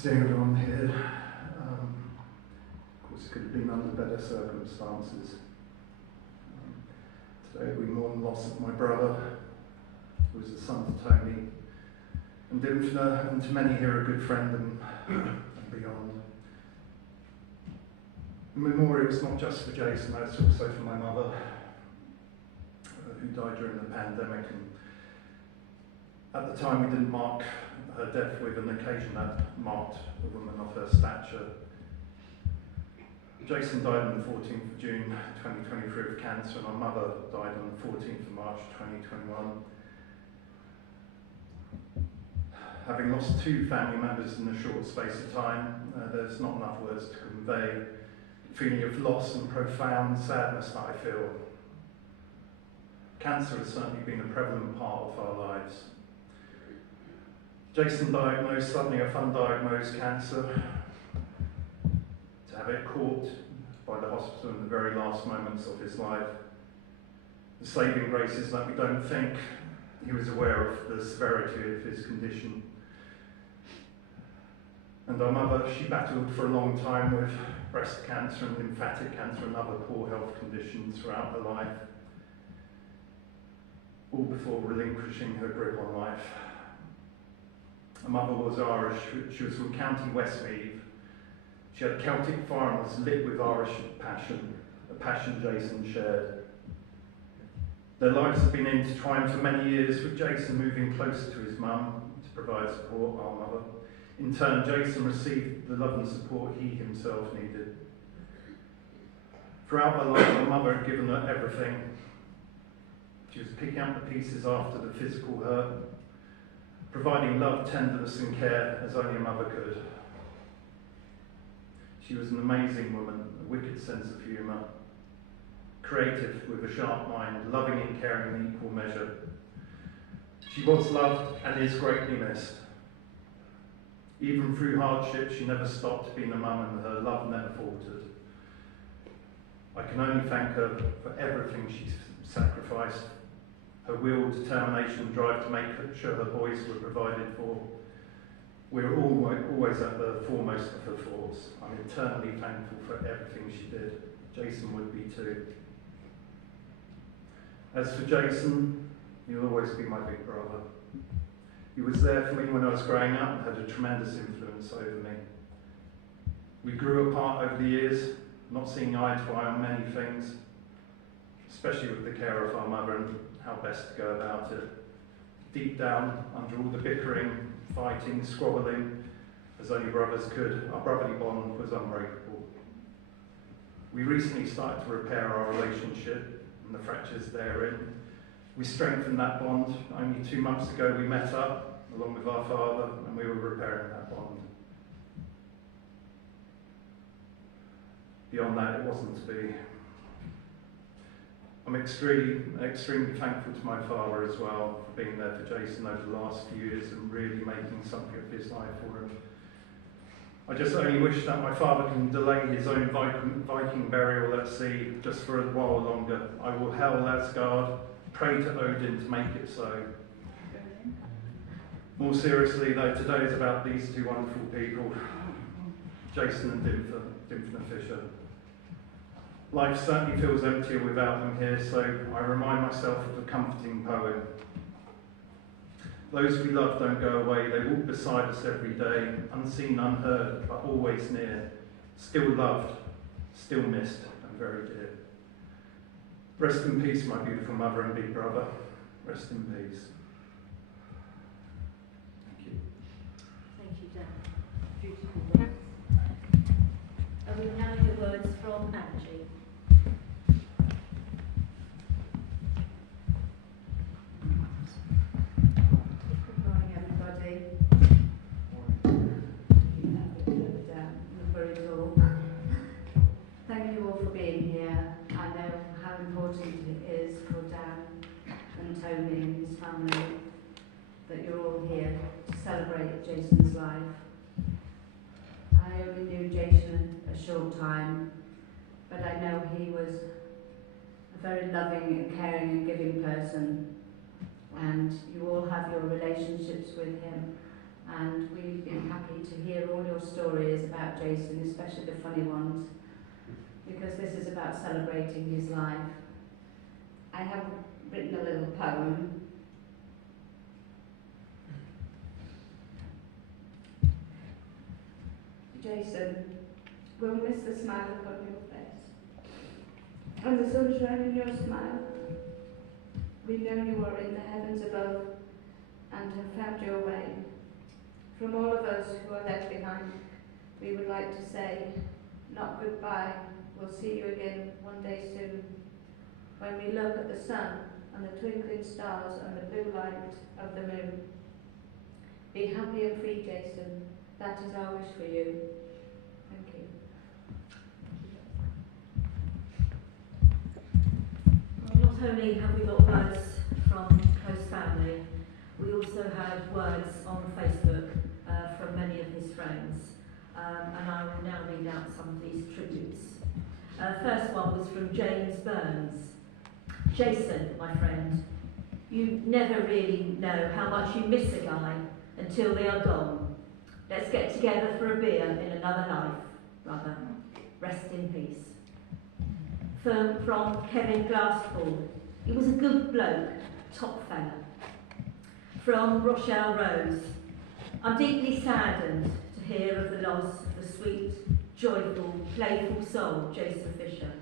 seeing everyone here. Of course, it could have been under better circumstances. Today we mourn the loss of my brother, who was the son to Tony and Dympna, and to many here a good friend and beyond. The memorial was not just for Jason, it's also for my mother, who died during the pandemic. And at the time we didn't mark her death with an occasion that marked a woman of her stature. Jason died on the 14th of June 2023 of cancer, and my mother died on the 14th of March 2021. Having lost two family members in a short space of time, there's not enough words to convey the feeling of loss and profound sadness that I feel. Cancer has certainly been a prevalent part of our lives. Jason diagnosed suddenly of undiagnosed cancer. To have it caught by the hospital in the very last moments of his life. The saving grace is that we don't think he was aware of the severity of his condition. And our mother, she battled for a long time with breast cancer and lymphatic cancer and other poor health conditions throughout her life, all before relinquishing her grip on life. Her mother was Irish. She was from County Westmeath. She had Celtic fire and was lit with Irish passion, a passion Jason shared. Their lives have been intertwined for many years, with Jason moving closer to his mum to provide support, our mother. In turn, Jason received the love and support he himself needed. Throughout her life, her mother had given her everything. She was picking up the pieces after the physical hurt, providing love, tenderness and care as only a mother could. She was an amazing woman, a wicked sense of humour, creative with a sharp mind, loving and caring in equal measure. She was loved and is greatly missed. Even through hardship, she never stopped being a mum, and her love never faltered. I can only thank her for everything she sacrificed, her will, determination and drive to make sure her boys were provided for. We were always at the foremost of her thoughts. I'm eternally thankful for everything she did. Jason would be too. As for Jason, he'll always be my big brother. He was there for me when I was growing up and had a tremendous influence over me. We grew apart over the years, not seeing eye to eye on many things, especially with the care of our mother and how best to go about it. Deep down, under all the bickering, fighting, squabbling, as only brothers could, our brotherly bond was unbreakable. We recently started to repair our relationship and the fractures therein. We strengthened that bond. Only 2 months ago we met up, along with our father, and we were repairing that bond. Beyond that, it wasn't to be. I'm extremely thankful to my father as well for being there for Jason over the last few years and really making something of his life for him. I just only wish that my father can delay his own Viking burial at sea just for a while longer. I will hail Asgard, pray to Odin to make it so. More seriously though, today is about these two wonderful people, Jason and Dympna Fisher. Life certainly feels emptier without them here, so I remind myself of a comforting poem. Those we love don't go away, they walk beside us every day, unseen, unheard, but always near, still loved, still missed, and very dear. Rest in peace, my beautiful mother and big brother. Rest in peace. Thank you. Thank you, Dan. Beautiful words. And we now hear words from Angie. Good morning, everybody. Thank you all for being here. I know how important it is for Dan and Tony and his family that you're all here to celebrate Jason's life. I only knew Jason a short time, but I know he was a very loving and caring and giving person, and you all have your relationships with him, and we've been happy to hear all your stories about Jason, especially the funny ones, because this is about celebrating his life. I have written a little poem. Jason, we'll miss the smile upon your face and the sunshine in your smile. We know you are in the heavens above and have found your way. From all of us who are left behind, we would like to say, not goodbye, we'll see you again one day soon. When we look at the sun and the twinkling stars and the blue light of the moon. Be happy and free, Jason. That is our wish for you. Thank you. Well, not only have we got words from close family, we also have words on Facebook from many of his friends. And I will now read out some of these tributes. First one was from James Burns. Jason, my friend, you never really know how much you miss a guy until they are gone. Let's get together for a beer in another life, brother. Rest in peace. From Kevin Glasspool. He was a good bloke, top fella. From Rochelle Rose. I'm deeply saddened to hear of the loss of the sweet, joyful, playful soul, Jason Fisher.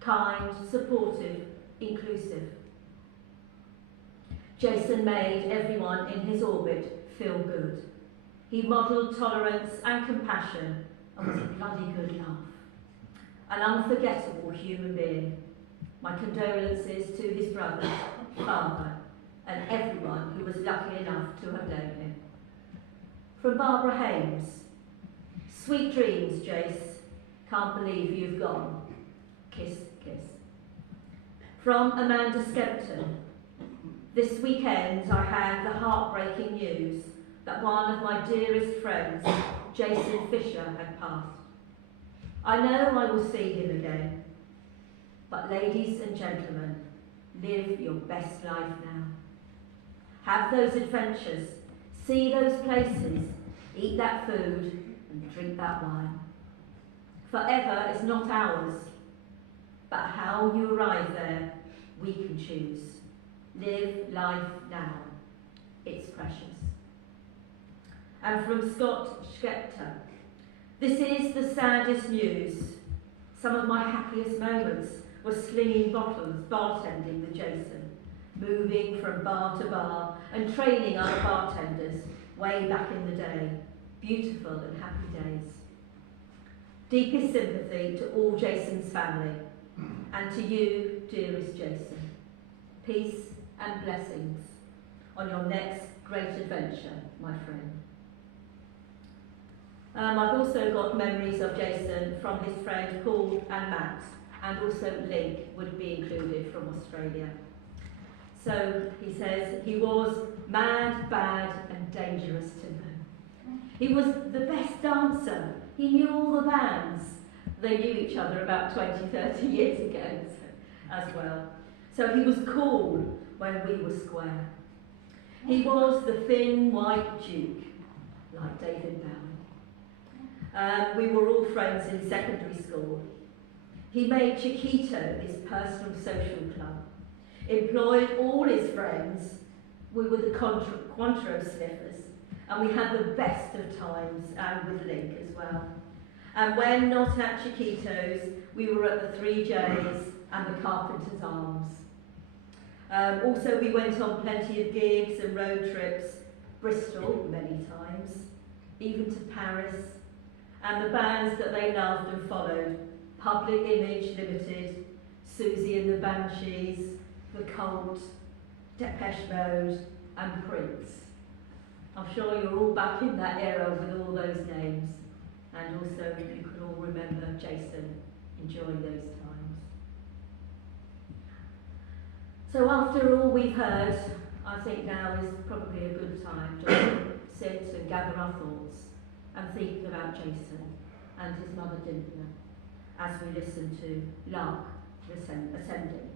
Kind, supportive, inclusive. Jason made everyone in his orbit feel good. He modelled tolerance and compassion and was a bloody good laugh. An unforgettable human being. My condolences to his brother, father, and everyone who was lucky enough to have known him. From Barbara Hames. Sweet dreams, Jace. Can't believe you've gone. Kiss, kiss. From Amanda Skempton. This weekend I had the heartbreaking news that one of my dearest friends, Jason Fisher, had passed. I know I will see him again, but ladies and gentlemen, live your best life now. Have those adventures, see those places, eat that food and drink that wine. Forever is not ours, but how you arrive there, we can choose. Live life now. It's precious. And from Scott Schecter. This is the saddest news. Some of my happiest moments were slinging bottles, bartending with Jason, moving from bar to bar and training other bartenders way back in the day. Beautiful and happy days. Deepest sympathy to all Jason's family and to you, dearest Jason. Peace and blessings on your next great adventure, my friend. I've also got memories of Jason from his friend Paul and Matt, and also Link would be included from Australia. So he says he was mad, bad and dangerous to know. He was the best dancer. He knew all the bands. They knew each other about 20, 30 years ago as well. So he was cool when we were square. He was the thin white duke, like David Bowie. We were all friends in secondary school. He made Chiquito his personal social club, employed all his friends. We were the Cointreau sniffers, and we had the best of times, and with Link as well. And when not at Chiquito's, we were at the 3J's and the Carpenter's Arms. Also, we went on plenty of gigs and road trips, Bristol many times, even to Paris, and the bands that they loved and followed, Public Image Limited, Susie and the Banshees, The Cult, Depeche Mode, and Prince. I'm sure you're all back in that era with all those names, and also you can all remember Jason enjoying those times. So after all we've heard, I think now is probably a good time to sit and gather our thoughts and think about Jason and his mother Dympna as we listen to Lark Ascending.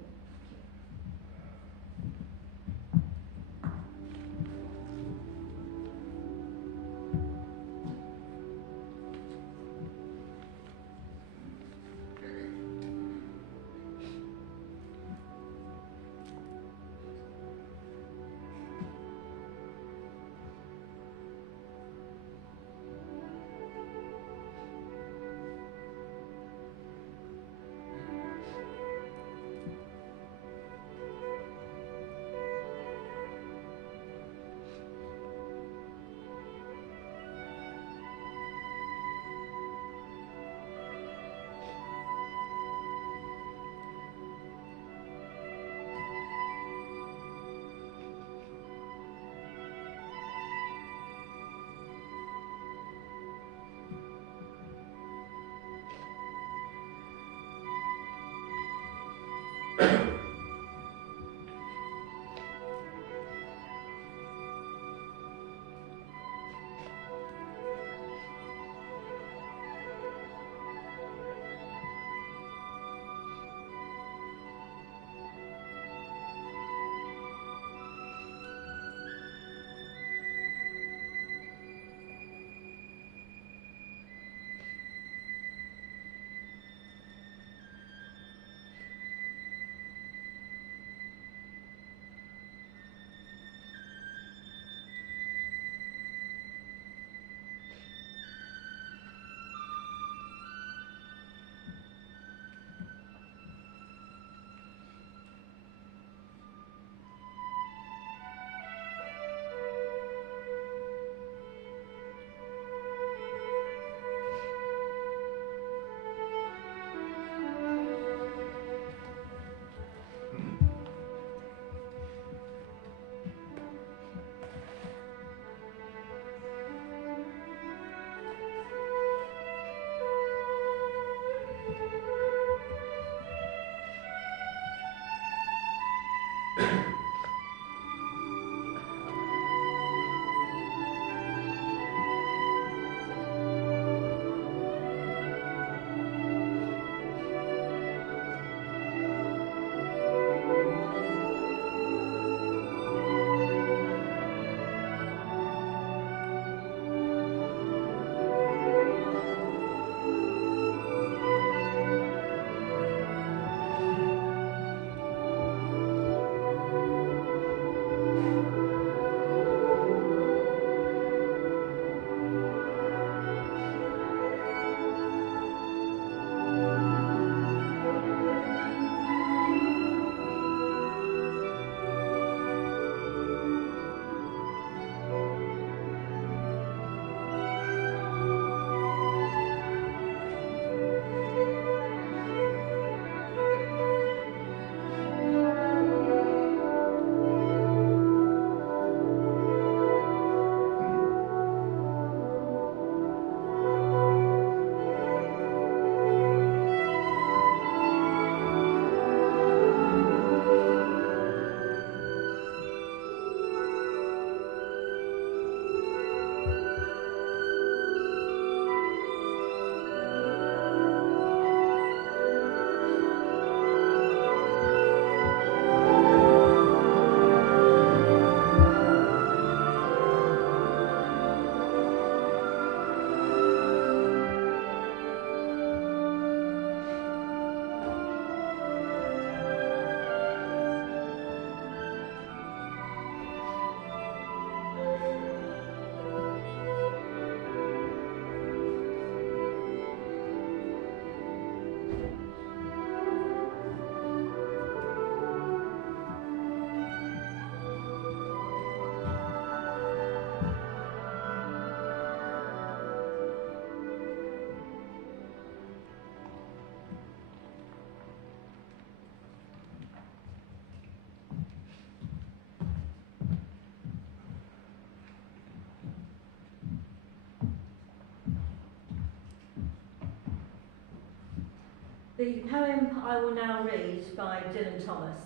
The poem I will now read by Dylan Thomas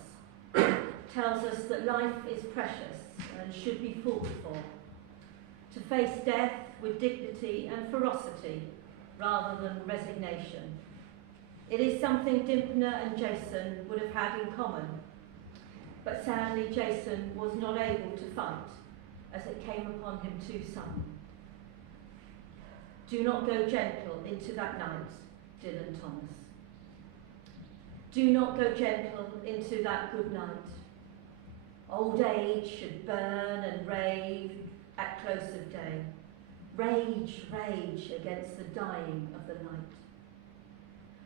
tells us that life is precious and should be fought for, to face death with dignity and ferocity rather than resignation. It is something Dympna and Jason would have had in common, but sadly Jason was not able to fight as it came upon him too sudden. Do not go gentle into that night, Dylan Thomas. Do not go gentle into that good night. Old age should burn and rave at close of day. Rage, rage against the dying of the light.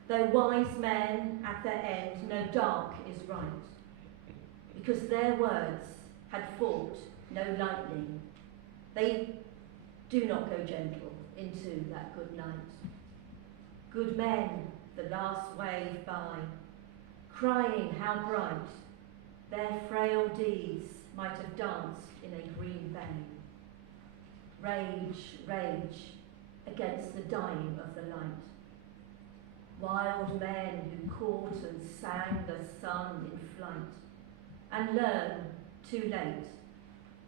Though wise men at their end know dark is right, because their words had fought no lightning, they do not go gentle into that good night. Good men, the last wave by, crying how bright their frail deeds might have danced in a green bay. Rage, rage against the dying of the light. Wild men who caught and sang the sun in flight, and learn too late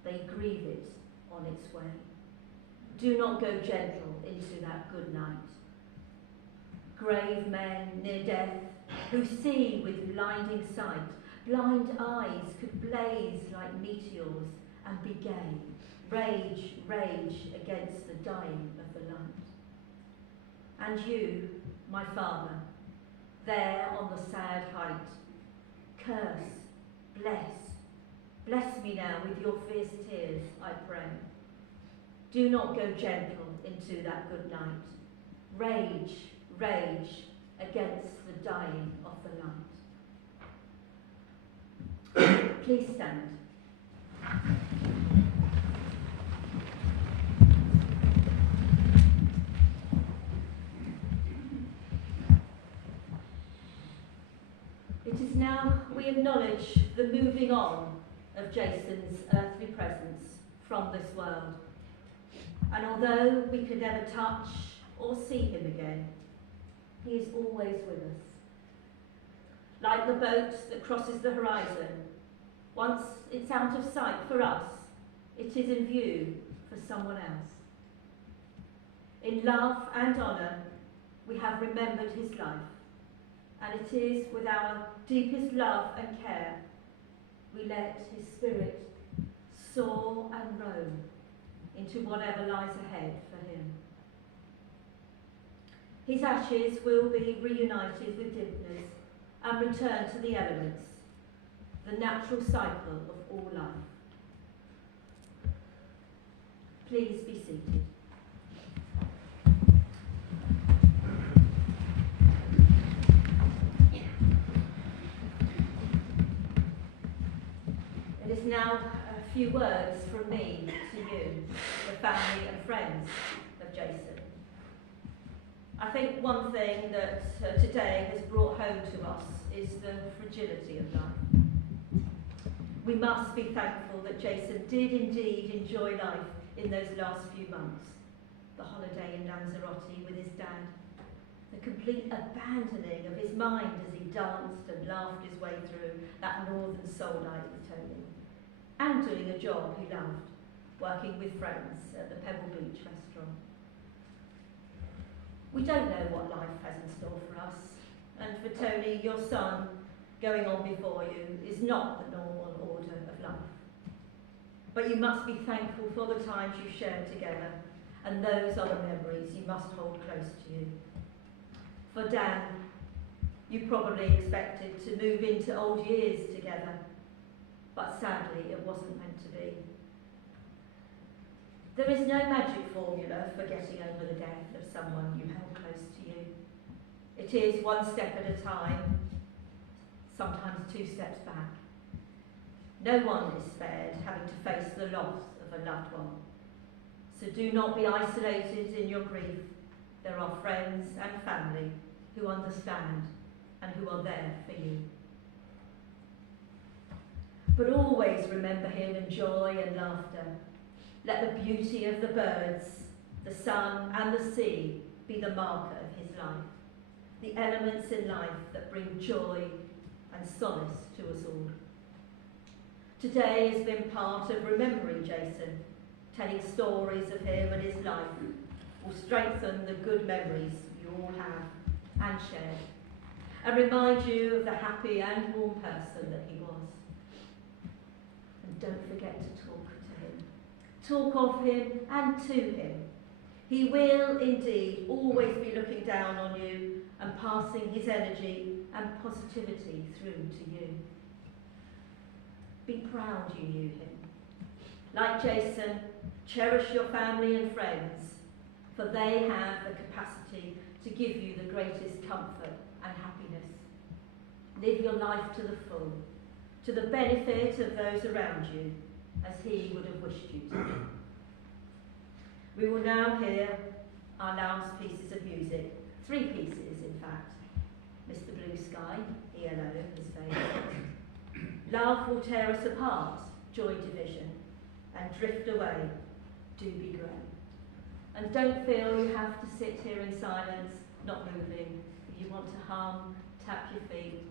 they grieve it on its way. Do not go gentle into that good night. Grave men near death who see with blinding sight, blind eyes could blaze like meteors and be gay. Rage, rage against the dying of the light. And you, my father, there on the sad height, curse, bless me now with your fierce tears, I pray. Do not go gentle into that good night. Rage, rage against the dying of the light. Please stand. It is now we acknowledge the moving on of Jason's earthly presence from this world. And although we could never touch or see him again, he is always with us. Like the boat that crosses the horizon, Once it's out of sight for us, it is in view for someone else. In love and honour, we have remembered his life, and it is with our deepest love and care we let his spirit soar and roam into whatever lies ahead for him. His ashes will be reunited with Dympna's and return to the elements, the natural cycle of all life. Please be seated. It is now a few words from me to you, the family and friends of Jason. I think one thing that today has brought home to us is the fragility of life. We must be thankful that Jason did indeed enjoy life in those last few months. The holiday in Lanzarote with his dad, the complete abandoning of his mind as he danced and laughed his way through that northern soul night with Tony, and doing a job he loved, working with friends at the Pebble Beach restaurant. We don't know what life has in store for us, and for Tony, your son, going on before you is not the normal order of life. But you must be thankful for the times you shared together, and those are the memories you must hold close to you. For Dan, you probably expected to move into old years together, but sadly it wasn't meant to be. There is no magic formula for getting over the death of someone you held close to you. It is one step at a time, sometimes 2 steps back. No one is spared having to face the loss of a loved one. So do not be isolated in your grief. There are friends and family who understand and who are there for you. But always remember him in joy and laughter. Let the beauty of the birds, the sun and the sea be the marker of his life, the elements in life that bring joy and solace to us all. Today has been part of remembering Jason, telling stories of him and his life will strengthen the good memories you all have and share, and remind you of the happy and warm person that he was. And don't forget to talk to him. Talk of him and to him. He will indeed always be looking down on you and passing his energy and positivity through to you. Be proud you knew him. Like Jason, cherish your family and friends, for they have the capacity to give you the greatest comfort and happiness. Live your life to the full, to the benefit of those around you, as he would have wished you to. We will now hear our last pieces of music, 3 pieces in fact. Mr. Blue Sky, ELO, his favourite. Love Will Tear Us Apart, Joy Division, and Drift Away, Do Be Grey. And don't feel you have to sit here in silence, not moving. If you want to hum, tap your feet,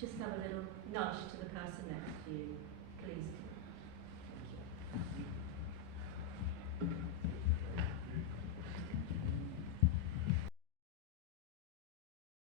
just have a little nudge to the person next to you. Please do. Thank you.